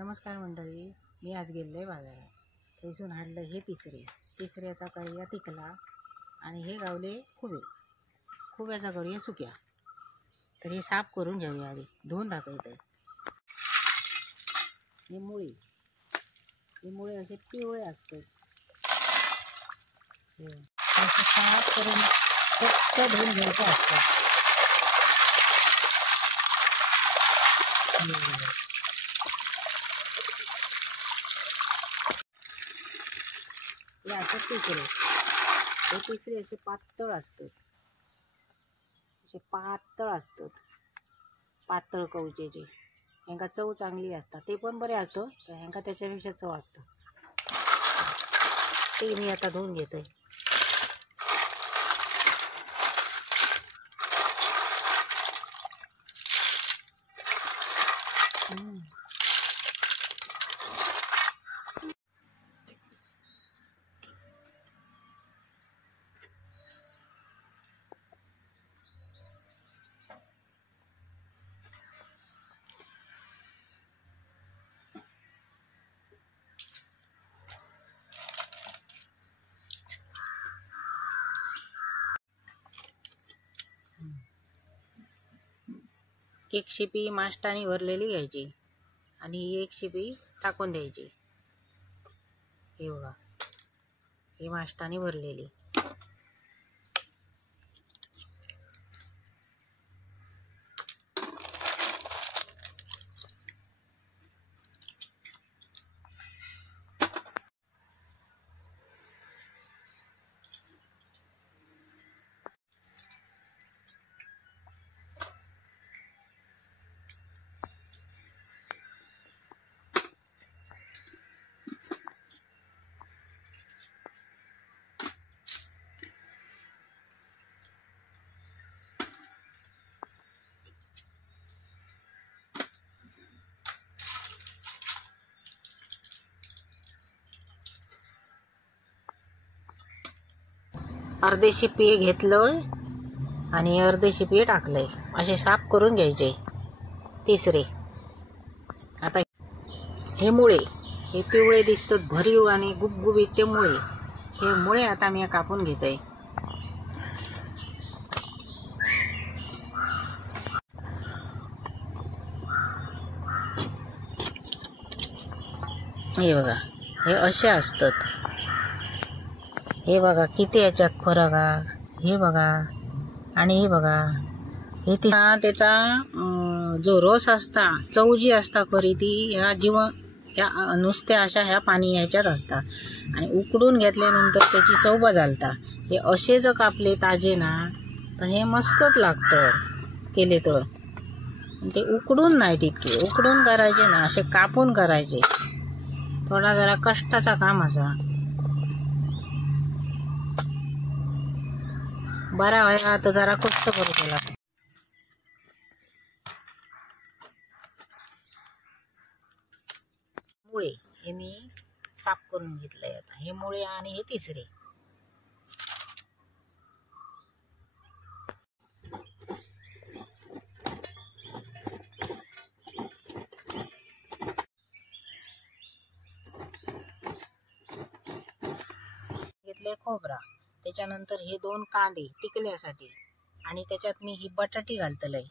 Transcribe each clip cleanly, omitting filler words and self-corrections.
नमस्कार मंडळी, मी आज गेले बाजारात. थैसून हाडलं हे तिसऱ्याचा करूया तिकला आणि हे गावले खुब्याचा करूया सुक्या. तर हे साफ करून घेऊया. आधी धुवून दाखवते. हे मुळे असे पिवळे असतात. असे साफ करून फक्त धुवून घ्यायचे असतात. हे असं तिसरे असे पातळ असतात. पातळ कवचेचे ह्यांका चव चांगली असतात. ते पण बरे असतं, तर ह्यांका त्याच्यापेक्षा चव असतं. ते मी आता धुवून घेतोय. एक शिपी माष्टाने भरलेली घ्यायची आणि एक शिपी टाकून द्यायची. हे बघा, ही माष्टाने भरलेली. अर्धे शिपी घेतलं आणि अर्धे शिपी टाकलंय. असे साफ करून घ्यायचे तिसरे. आता हे मुळे हे पिवळे दिसतात भरीव आणि गुबगुबीत. ते मुळे आता मी कापून घेतोय. हे बघा, हे असे असतात. हे बघा किती याच्यात फरक आहे. हे बघा आणि हे बघा. हे त्याचा जो रस असता, चव जी असता खरी ती ह्या नुसत्या अशा ह्या पाणी ह्याच्यात असता आणि उकडून घेतल्यानंतर त्याची चव बदलता. हे असे जर कापले ताजे ना, तर हे मस्तच लागतं केले तर. ते उकडून नाही, तितके उकडून करायचे ना, असे कापून करायचे. थोडा जरा कष्टाचा काम असा. बरा व्हायला तर जरा कष्ट करू लागतो. मुळे हे मी साफ करून घेतलंय. आता हे मुळे आणि हे तिसरे. घेतले खोबरा, त्याच्यानंतर हे 2 कांदे तिकल्यासाठी आणि त्याच्यात मी ही बटाटी घालतलंय.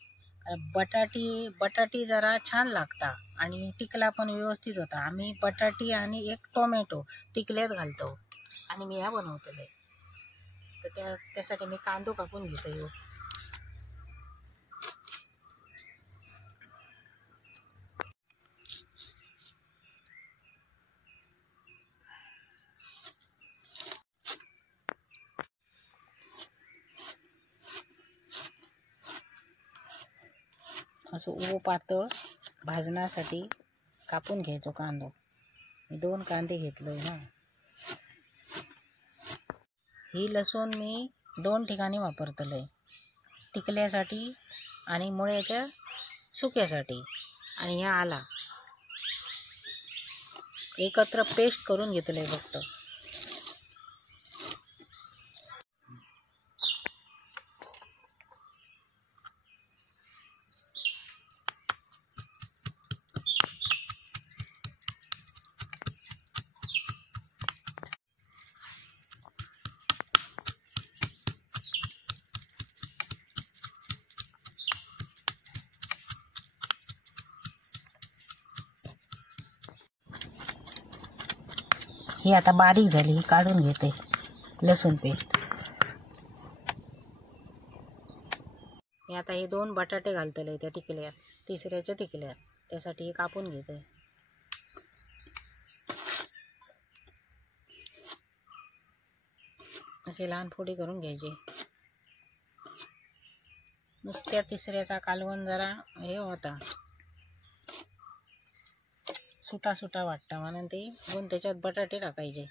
बटाटी जरा छान लागता आणि टिकला पण व्यवस्थित होता. आम्ही बटाटी आणि एक टोमॅटो टिकल्यात घालतो आणि मी ह्या बनवतलंय. तर त्यासाठी मी कांदो कापून घेतोय. असं पातळ भाजण्यासाठी कापून घ्यायचो कांदो. मी 2 कांदे घेतलोय ना. ही लसूण मी 2 ठिकाणी वापरतलंय, टिकल्यासाठी आणि मुळ्याच्या सुक्यासाठी. आणि ह्या आला एकत्र पेस्ट करून घेतलंय फक्त. ही आता बारीक झाली, ही काढून घेते लसूण पेस्ट. मी आता हे 2 बटाटे घालतले त्या तिकल्यात, तिसऱ्याच्या तिकल्यात, त्यासाठी हे कापून घेते. असे लहान फोडी करून घ्यायचे. नुसत्या तिसऱ्याचा कालवण जरा हे होता, सुटा सुटा वाटता, म्हणून ते घेऊन त्याच्यात बटाटे टाकायचे.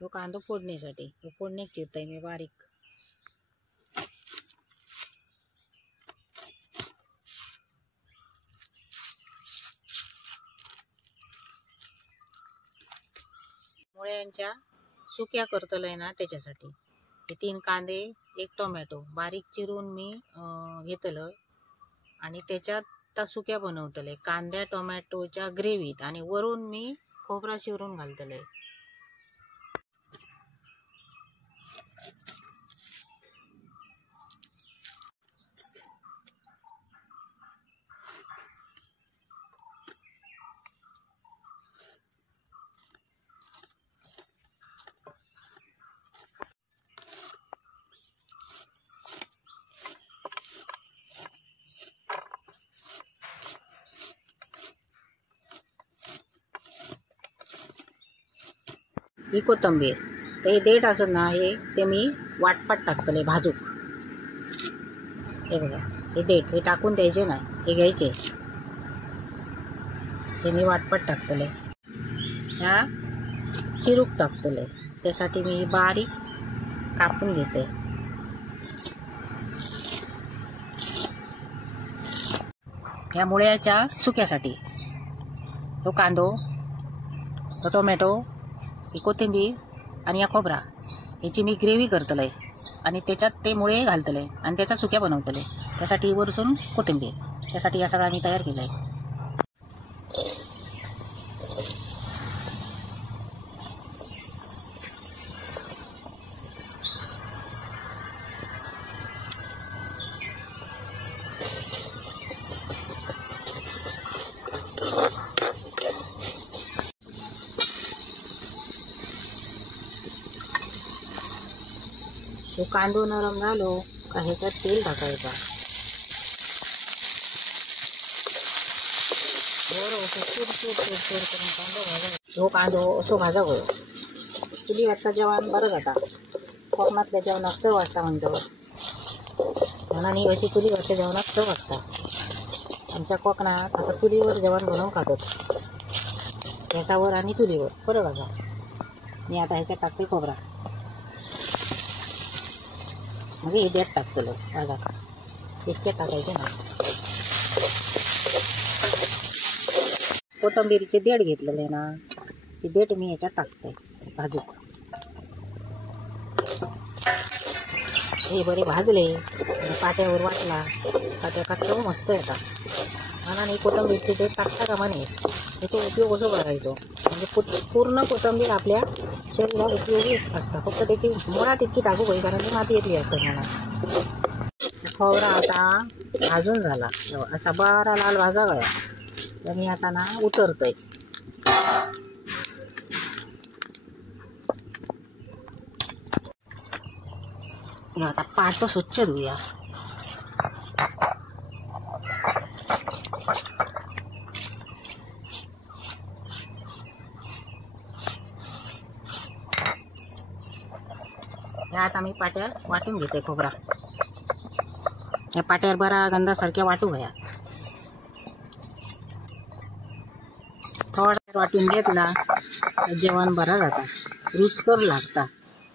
तो कांदा फोडणीसाठी फोडणीत चिरताय मी बारीक. मुळ्यांच्या सुक्या करतलंय ना, त्याच्यासाठी हे 3 कांदे 1 टोमॅटो बारीक चिरून मी घेतलं आणि त्याच्यात सुक्या बनवतले कांद्या टोमॅटोच्या ग्रेव्हीत, आणि वरून मी खोबरा शिरून घालतले. ही कोथिंबीर, ते देठ असत ना, ते मी वाटपाट टाकतले भाजूक. हे बघा, हे देठ हे टाकून द्यायचे ना, हे घ्यायचे, हे मी वाटपाट टाकतले. ह्या चिरूक टाकतले, त्यासाठी मी बारीक कापून घेते. ह्या मुळ्याच्या सुक्यासाठी तो कांदो, तो टोमॅटो, ही कोथिंबीर आणि या खोबरा याची मी ग्रेव्ही करतले आणि त्याच्यात ते मुळे घालतले आणि त्याच्या सुक्या बनवतले. त्यासाठी वरसून कोथिंबीर, त्यासाठी या सगळा मी तयार केला आहे. तो कांदो नरम झालो का ह्याच्यात तेल टाकायचा. बरं असं चूर करून कांदो भाजायचा. तो कांदो असो भाजा गो. चुली वाजता जेवण बरं जाता, कोकणातल्या जेवणात चव वाजता म्हणतो, म्हणून अशी चुली वाजता जेवणात चव वाजता. आमच्या कोकणात आता चुलीवर जेवण बनवून खातात, गॅसावर आणि चुलीवर फरक असा. मी आता ह्याच्यात टाकते खोबरा, मग हे देठ टाकतलो बघा, इतक्या टाकायचे ना. कोथिंबीरचे देठ घेतलेले ना, ती देठ मी ह्याच्यात टाकते भाजू. हे बरे भाजले, पाट्यावर वाटला पाट्या काढतो मस्त येतात. म्हणून कोथिंबीरचे देठ टाकता का म्हणे, याचा उपयोग कसं करायचो, म्हणजे पूर्ण कोथिंबीर आपल्या शरीरात उपयोगी असतात. फक्त त्याची मुळात इतकी टाकू पाहिजे, कारण ती माती येतली असते मला. खोबरा आता भाजून झाला, असा बारा लाल भाजा गया, तर मी आता ना उतरतोय. आता पाट स्वच्छ धुया. आता मी पाट्या वाटून घेते खोबरा. या पाट्यावर बरा गंधासारख्या वाटू घ्या. थोडा वाटून घेतला जेवण बरा जाता, रुचकर लागता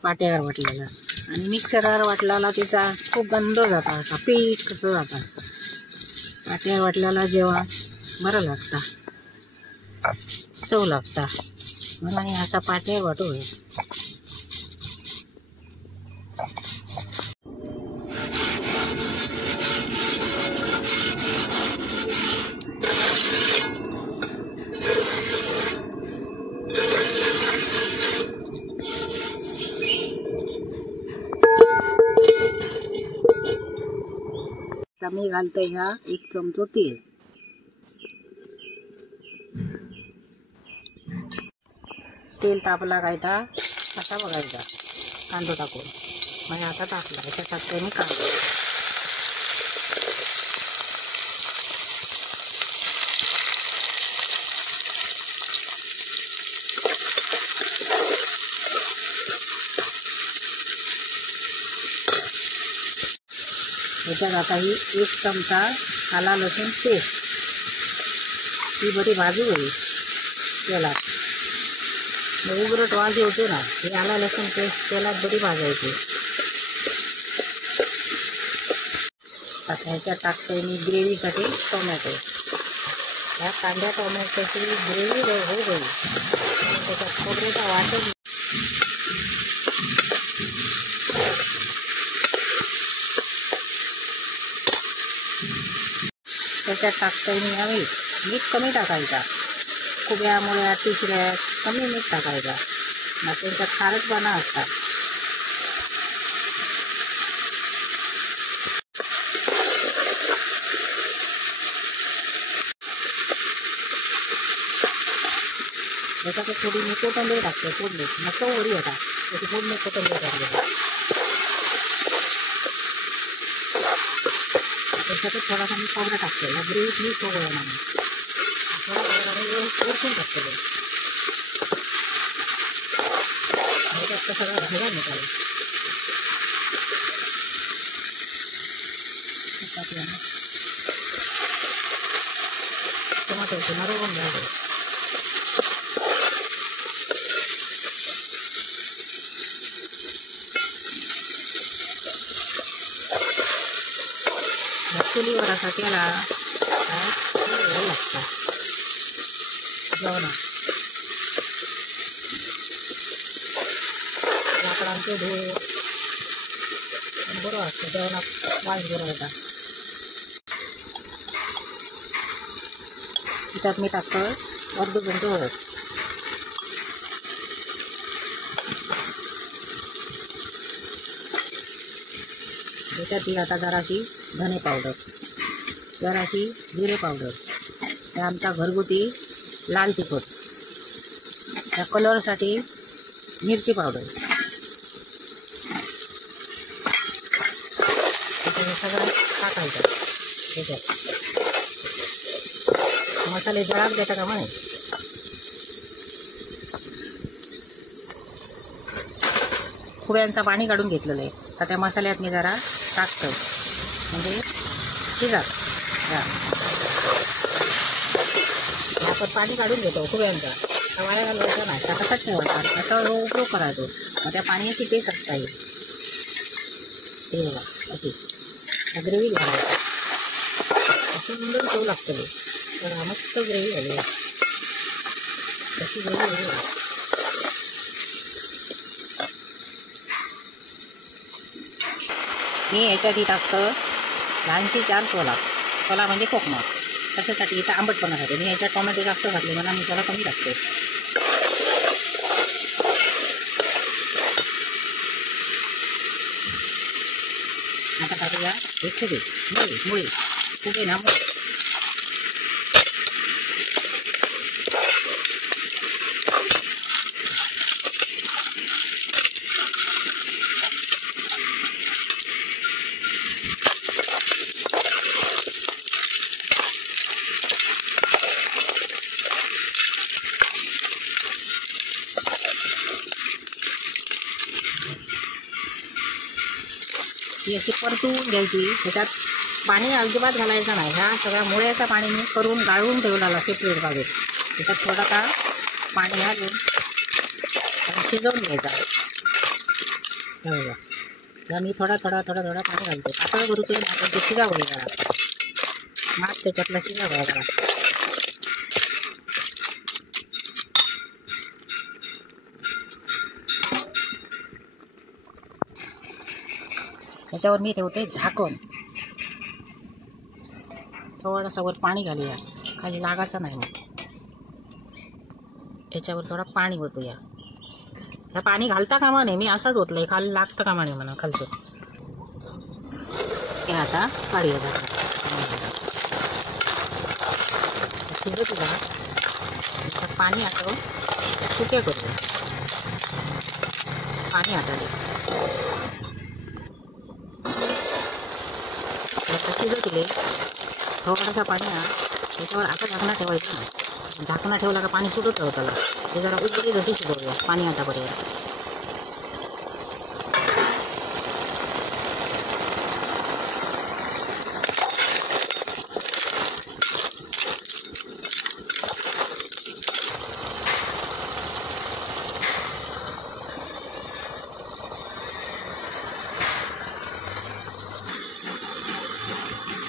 पाट्यावर वाटलेला. आणि मिक्सरवर वाटलेला त्याचा खूप गंध जाता, असा पीठ कसं जाता. पाट्यावर वाटलेला जेवण बरं लागता, चव लागता. म्हणून असा पाट्यावर वाटू घ्या. मी घालते ह्या 1 चमचो तेल. तेल तापला कायदा असा बघायचा कांदो टाकून. म्हणजे आता टाकला याच्यात टाकते मी कांदो. याच्यात आता ही 1 चमचा आला लसूण पेस्ट ही बरी भाजू गई तेलात. उघरट वाज होते ना हे आला लसूण पेस्ट तेलात बरी भाजायची. आता ह्याच्यात टाकते मी ग्रेव्हीसाठी टोमॅटो. ह्या कांद्या टोमॅटोची ग्रेव्ही हो गई. त्याच्यात खोबऱ्याचा वाटण त्याच्यात टाकते मी मीठ. मीठ कमी टाकायचा. खुब्यामुळे तिसऱ्या कमी मीठ टाकायचा. मग त्यांच्यात खारटपणा असतात. त्याच्यात थोडी मी कोथिंबीर टाकते. फोडणी मस्त वरी होता त्याची फोडणी कोथिंबीर टाकली. त्याच्यातच थोडासा मी खोबरा टाकते. या ग्रेव्हीत मी खोबरं थोडा ओरखून टाकते. त्याच्यात सगळा भाजा निघाला. टोमॅटोची नरम झाले. चुलीवर असा केला लागतो जेवणात. लाकडांचे धूळ बरं वाटतं जेवणात. वास बरं होता. त्याच्यात मी टाकतो अर्ध चमचा हळद. त्याच्यात ती आता जराशी धने पावडर, जराशी जिरे पावडर, हे आमचा घरगुती लाल तिखट, या कलरसाठी मिरची पावडर. हे सगळं टाकायचं त्याच्यात. मसाले जळाक देता का म्हणे. खुब्यांचं पाणी काढून घेतलेलं आहे. तर त्या मसाल्यात मी जरा टाकतो म्हणजे शिजा. आपण पाणी काढून घेतो खुब्यांचा. वाया घालवायचा नाही. त्या कसाच ठेवायचा असा उपयोग करायचो. मग त्या पाण्याची टेस्ट असता येईल. हे बघा अशी ग्रेव्ही घालायची. असं मिळून ठेवू लागतं. तर मस्त ग्रेव्ही झाली. अशी ग्रेव्ही झाली. मी याच्यात टाकतं लहानशी 4 सोला म्हणजे कोकमा. कशासाठी इथं आंबटपणासाठी. मी याच्यात टोमॅटो जास्त घातले मला मी त्याला कमी टाकते. आता टाकूया हे खुबे मुळे ना मुळे. ही अशी परतून घ्यायची. त्याच्यात पाणी अजिबात घालायचं नाही. ह्या सगळ्या मुळ्याचं पाणी मी करून गाळून ठेवलेला सेपरेट बाजूत. त्याच्यात थोडा का पाणी घालून शिजवून घ्यायचा. बघा मी थोडा पाणी घालते. पातळ करूचे आपण ते शिजावं जरा. मात त्याच्यातला शिजावं जरा. त्याच्यावर मी ठेवते झाकण. थोडासा वर पाणी घालूया. खाली लागायचं नाही. मग याच्यावर थोडा पाणी ओतूया. ह्या पाणी घालता कामा नये. मी असंच ओतलंय. खाली लागतं कामा नये म्हणा खालचं. हे आता काढूया. शिजत होता त्यात पाणी आटवून सुके करू. पाणी आटवले शिजत दिले. थोडासा पाणी त्याच्यावर आता झाकणा ठेवायचं ना. झाकणा ठेवला का पाणी सुटत राहतं त्याला. ते जरा उकळी जशी शिजवूया पाणी आटापर्यंत.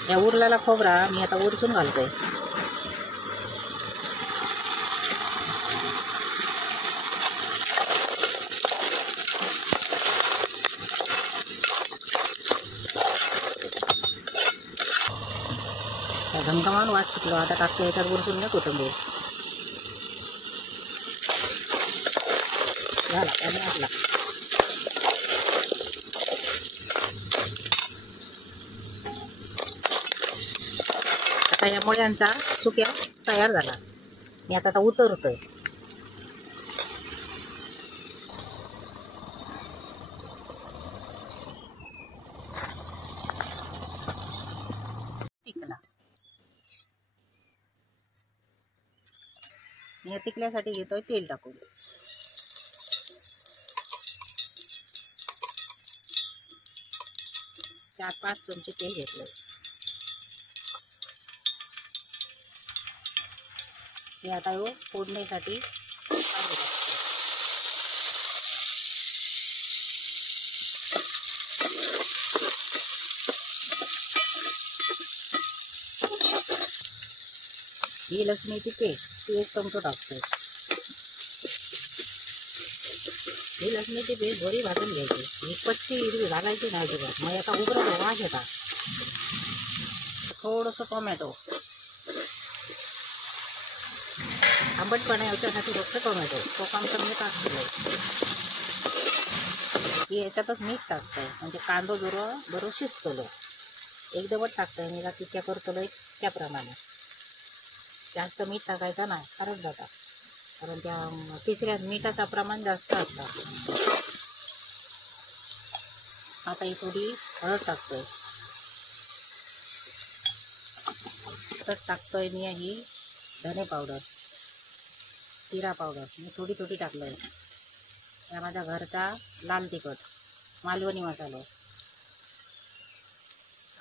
या उरलेला खोबरा मी आता उरसून घालतोय. घमघमावून वास सुटलो. आता टाकतो याच्यात उरसून नाही कोथिंबीर. झाला त्याने आपला. आता या मुळ्यांचा सुक्या तयार झाला. मी आता उतरतोय. तिकला मी या तिकल्यासाठी घेतोय तेल टाकून. चार 5 चमचे तेल घेतलंय. हे आता फोडणीसाठी ही लसणीची पेस्ट 1 चमचा टाकतोय. ही लसणीची पेस्ट बरी भाजून घ्यायची. ही कच्ची हिरवी घालायची नाही अजिबात. मग आता उग्र वास येतात. थोडंसं टोमॅटो आंबटपणा याच्यासाठी फक्त टोमॅटो कोकमचं मीठ टाकलं. की याच्यातच मीठ टाकतंय म्हणजे कांदो बरोबर शिजतलो. एकदमच टाकतंय मी तितक्या करतलोय त्याप्रमाणे. जास्त मीठ टाकायचं नाही खारट जातात. कारण त्या तिसऱ्यात मीठाचं प्रमाण जास्त असतं. आता ही थोडी हळद टाकतोय. हळद टाकतोय मी ही धने पावडर, जिरा पावडर मी थोडी थोडी टाकलोय. या माझ्या घरचा लाल तिखट, मालवणी मसाला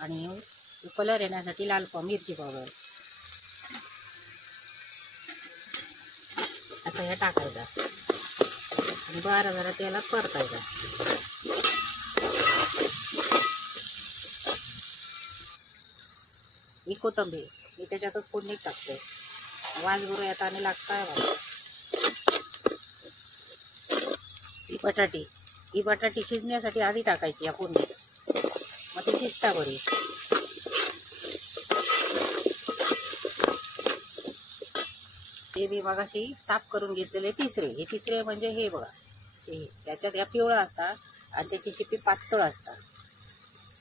आणि कलर येण्यासाठी लाल मिरची पावडर असं हे टाकायचं आणि बारा जरा तेलात परतायचं. ही कोथिंबीर मी त्याच्यातच फोडणीत टाकते. वास गुरु येता आणि लागताय मला. ही बटाटी शिजण्यासाठी आधी टाकायची या फोडणीत. मग ती शिजता बरी. हे मी मगाशी साफ करून घेतलेले तिसरे. हे तिसरे म्हणजे हे बघा, त्याच्यात या पिवळा असतात आणि त्याची शिपी पातळ असतात.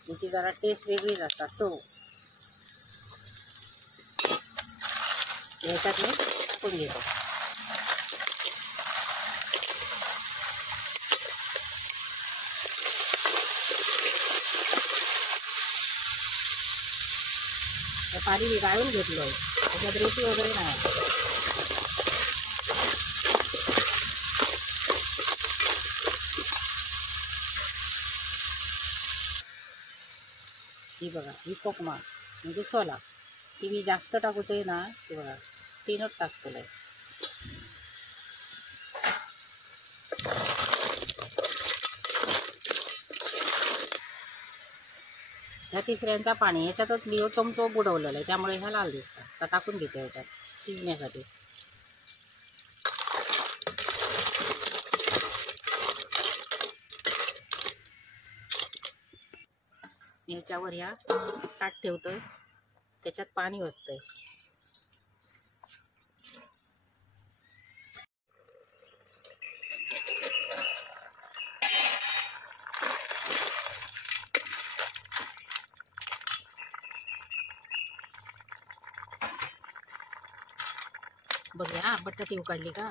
त्याची जरा टेस्ट वेगळीच असतात. चव याच्यात मी टाकून घेतो. पाणी मी गाळून घेतलं. त्याच्यात रेती वगैरे नाही. ही बघा, ही कोकमा म्हणजे सोला. ती मी जास्त टाकूच आहे ना. ती बघा 3च टाकतोय. ह्या तिसऱ्यांचा पाणी याच्यातच मी चमचो बुडवलेला आहे त्यामुळे ह्या लाल दिसतात. तर टाकून घेते याच्यात शिजण्यासाठी. याच्यावर ह्या ताट ठेवतोय, त्याच्यात पाणी ओततोय. हा बटाटी उकाडली का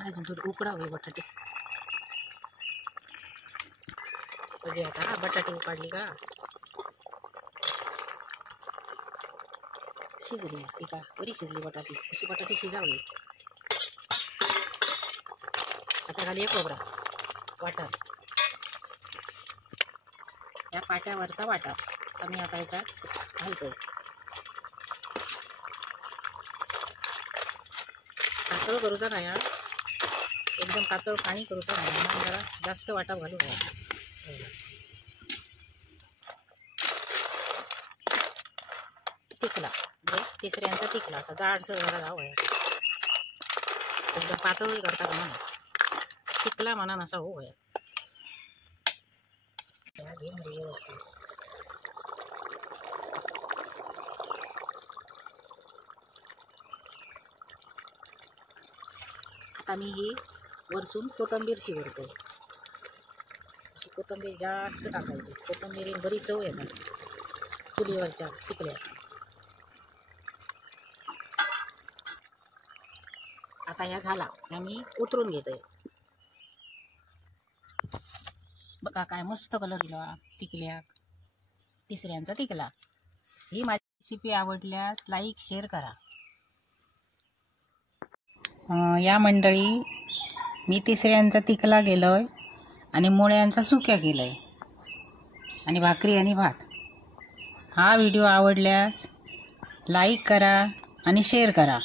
अजून थोडी उकडावे बटाटे बघे आता. हा बटाटी उकाडली का शिजली ही का बरी शिजली बटाटी. अशी बटाटी शिजावली. आता घाली खोबरा वाटा या पाट्यावरचा वाटा आम्ही आता याच्यात घालतोय. पातळ करूचा काय एकदम पातळ पाणी करूचा नाही. जरा जास्त वाटा घालू नये. तिखला म्हणजे तिसऱ्यांचा तिखला असा जाडसर जरा गाव आहे. एकदम पातळही करता का म्हणा तिखला म्हणा असा हो आहे. आता मी ही वरसून कोथिंबीर शिवरतो. अशी कोथिंबीर जास्त टाकायची. कोथिंबीर बरी चव येणार चुलीवरच्या तिखल्या. आता ह्या झाला ह्या मी उतरून घेतोय. बघा काय मस्त कलर दिला तिकल्या तिसऱ्यांचा तिकला. ही माझी रेसिपी आवडल्यास लाईक शेअर करा. या मंडळी मी तिसऱ्यांचा तिकला केलोय आणि मुळ्यांचा सुक्या केलंय आणि भाकरी आणि भात. हा व्हिडिओ आवडल्यास लाईक करा आणि शेअर करा.